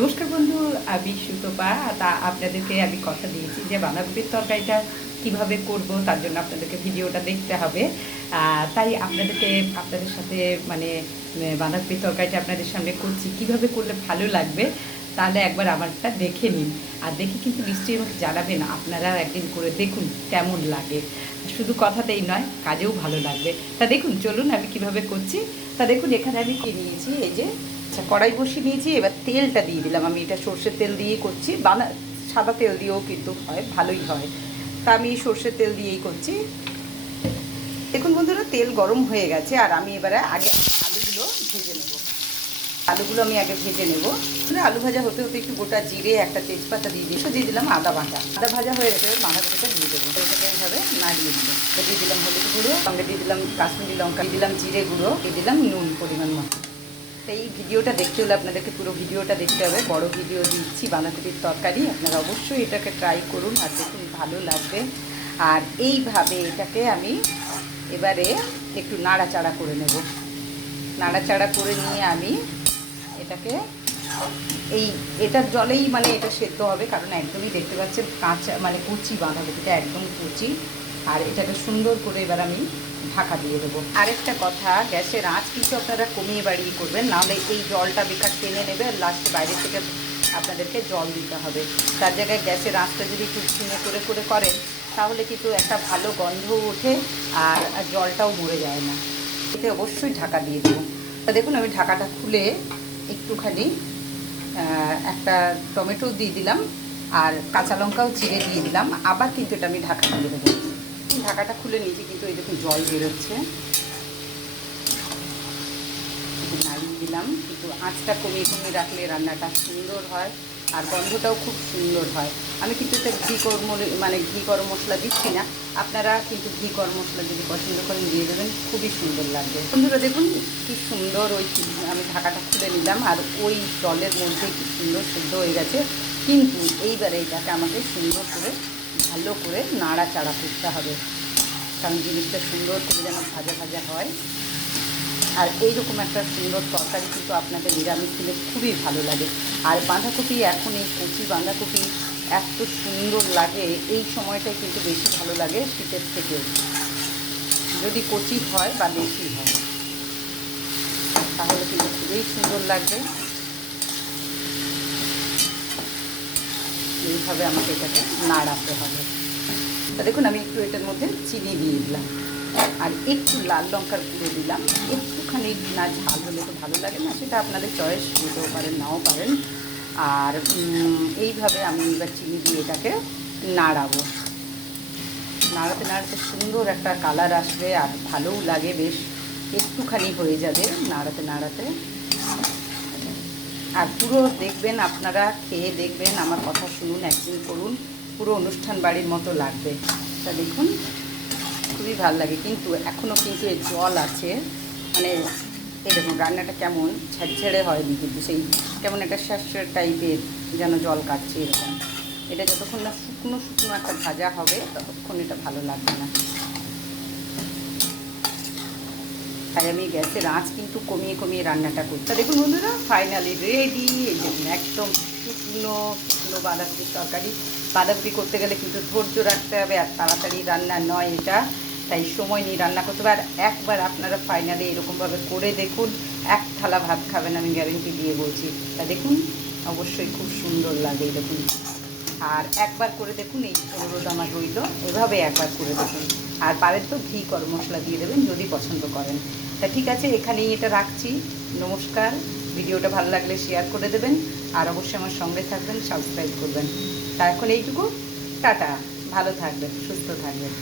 নমস্কার বন্ধু, আমি সুতপা। তা আপনাদেরকে আমি কথা দিয়েছি যে বাঁধাকপির তরকারিটা কীভাবে করব, তার জন্য আপনাদেরকে ভিডিওটা দেখতে হবে। তাই আপনাদেরকে, আপনাদের সাথে মানে বাঁধাকপির তরকারিটা আপনাদের সামনে করছি। কীভাবে করলে ভালো লাগবে, তাহলে একবার আমারটা দেখে নিন। আর দেখে কিন্তু নিশ্চয়ই আমাকে জানাবেন আপনারা একদিন করে দেখুন কেমন লাগে। শুধু কথাতেই নয়, কাজেও ভালো লাগবে। তা দেখুন, চলুন আমি কীভাবে করছি। তা দেখুন, এখানে আমি কি নিয়েছি, এই যে আচ্ছা কড়াই বসিয়ে নিয়েছি, এবার তেলটা দিয়ে দিলাম। আমি এটা সর্ষের তেল দিয়ে করছি। বানা, সাদা তেল দিয়েও কিন্তু হয়, ভালোই হয়। তা আমি সর্ষের তেল দিয়েই করছি। দেখুন বন্ধুরা, তেল গরম হয়ে গেছে, আর আমি এবারে আগে আলুগুলো ভেজে নেব। আলুগুলো আমি আগে ভেজে নেব। আলু ভাজা হতে হতে একটু গোটা জিরে একটা তেজপাতা দিয়ে দিয়ে দিয়ে দিলাম আদা বাটা। আদা ভাজা হয়ে গেছে বাঁধাকপিটা দিয়ে দেবো। এটাকে এইভাবে নাড়িয়ে দেবো দিয়ে দিলাম হলুদ গুঁড়ো, সঙ্গে দিয়ে দিলাম কাশ্মীরি লঙ্কা, দিয়ে দিলাম জিরে গুঁড়ো, দিয়ে দিলাম নুন পরিমাণ মতো। এই ভিডিওটা দেখতে হলে আপনাদেরকে পুরো ভিডিওটা দেখতে হবে। বড় ভিডিও দিচ্ছি বাঁধাকপির তরকারি। আপনারা অবশ্যই এটাকে ট্রাই করুন আর দেখুন ভালো লাগবে। আর এইভাবে এটাকে আমি এবারে একটু নাড়াচাড়া করে নেব। নাড়াচাড়া করে নিয়ে আমি এটাকে এই এটার জলেই মানে এটা সেদ্ধ হবে, কারণ একদমই দেখতে পাচ্ছেন কাঁচা মানে কুচি বাঁধাকপিটা, একদম কুচি। আর এটাকে সুন্দর করে এবার আমি ঢাকা দিয়ে দেবো। আরেকটা কথা, গ্যাসের আঁচ কিছু আপনারা কমিয়ে বাড়িয়ে করবেন, নাহলে এই জলটা বেকার টেনে নেবে, আর লাস্টে বাইরে থেকে আপনাদেরকে জল দিতে হবে। তার জায়গায় গ্যাসের আঁচটা যদি একটু ছিনে করে করে করেন, তাহলে কিন্তু একটা ভালো গন্ধ ওঠে, আর আর জলটাও মরে যায় না। এতে অবশ্যই ঢাকা দিয়ে দেবো। তা দেখুন, আমি ঢাকাটা খুলে একটুখানি একটা টমেটো দিয়ে দিলাম, আর কাঁচা লঙ্কাও চিড়ে দিয়ে দিলাম, আবার কিন্তু এটা আমি ঢাকা দিয়ে দেবো। ঢাকাটা খুলে নিয়েছি, কিন্তু এই দেখুন, জল বেরোচ্ছে। নাড়িয়ে দিলাম, কিন্তু আঁচটা কমিয়ে কমিয়ে রাখলে রান্নাটা সুন্দর হয়, আর গন্ধটাও খুব সুন্দর হয়। আমি কিন্তু এটা ঘি কর্ম মানে ঘি গরম মশলা দিচ্ছি না, আপনারা কিন্তু ঘি গরম মশলা যদি পছন্দ করেন, দিয়ে দেবেন, খুবই সুন্দর লাগবে। বন্ধুরা, দেখুন, কি সুন্দর ওই আমি ঢাকাটা খুলে নিলাম, আর ওই জলের মধ্যে কি সুন্দর সেদ্ধ হয়ে গেছে। কিন্তু এইবারে এটাকে আমাকে সুন্দর করে ভালো করে নাড়াচাড়া করতে হবে। কারণ জিনিসটা সুন্দর করে যেন ভাজা ভাজা হয়। আর এইরকম একটা সুন্দর তরকারি কিন্তু আপনাদের নিরামিষ দিলে খুবই ভালো লাগে। আর বাঁধাকপি এখন এই কচি বাঁধাকপি এত সুন্দর লাগে, এই সময়টাই কিন্তু বেশি ভালো লাগে শীতের থেকে যদি কচি হয় বা বেশি হয়, তাহলে কিন্তু খুবই সুন্দর লাগবে। এইভাবে আমাকে এটাকে নাড়াতে হবে। তা দেখুন, আমি একটু এটার মধ্যে চিনি দিয়ে দিলাম। আর একটু লাল লঙ্কার গুঁড়ো দিলাম। একটুখানি না ঝাল হলে তো ভালো লাগে না, সেটা আপনাদের চয়েস দিতেও পারেন, নাও পারেন। আর এইভাবে আমি এবার চিনি দিয়ে এটাকে নাড়াবো। নাড়াতে নাড়াতে সুন্দর একটা কালার আসবে আর ভালোও লাগে, বেশ একটুখানি হয়ে যাবে। নাড়াতে নাড়াতে আর পুরো দেখবেন, আপনারা খেয়ে দেখবেন, আমার কথা শুনুন, একদিন করুন, পুরো অনুষ্ঠান বাড়ির মতো লাগবে। তা দেখুন, খুবই ভালো লাগে। কিন্তু এখনও কিন্তু এর জল আছে মানে এরকম রান্নাটা কেমন ছেড়ে হয়নি কিন্তু সেই কেমন একটা শ্বাসের টাইপের যেন জল কাটছে এরকম। এটা যতক্ষণ না শুকনো শুকনো একটা ভাজা হবে, ততক্ষণ এটা ভালো লাগবে না। তাই আমি গ্যাসের আঁচ কিন্তু কমিয়ে কমিয়ে রান্নাটা করি। তা দেখুন বন্ধুরা ফাইনালি রেডি এই দেখুন একদম শুকনো শুকনো বাঁধাকপির তরকারি। বাঁধাকপি করতে গেলে কিন্তু ধৈর্য রাখতে হবে, আর তাড়াতাড়ি রান্না নয় এটা। তাই সময় নিয়ে রান্না করতে হবে। আর একবার আপনারা ফাইনালি এরকমভাবে করে দেখুন, এক থালা ভাত খাবেন আমি গ্যারেন্টি দিয়ে বলছি। তা দেখুন, অবশ্যই খুব সুন্দর লাগে দেখুন। আর একবার করে দেখুন, এই অনুরোধ আমার রইল। এভাবে একবার করে দেখুন। আর পারেন তো ঘি, গরম মশলা দিয়ে দেবেন যদি পছন্দ করেন। তা ঠিক আছে, এখানেই এটা রাখছি। নমস্কার। ভিডিওটা ভালো লাগলে শেয়ার করে দেবেন। আর অবশ্যই আমার সঙ্গে থাকবেন সাবস্ক্রাইব করবেন। তা এখন এইটুকু। টাটা। ভালো থাকবেন, সুস্থ থাকবেন।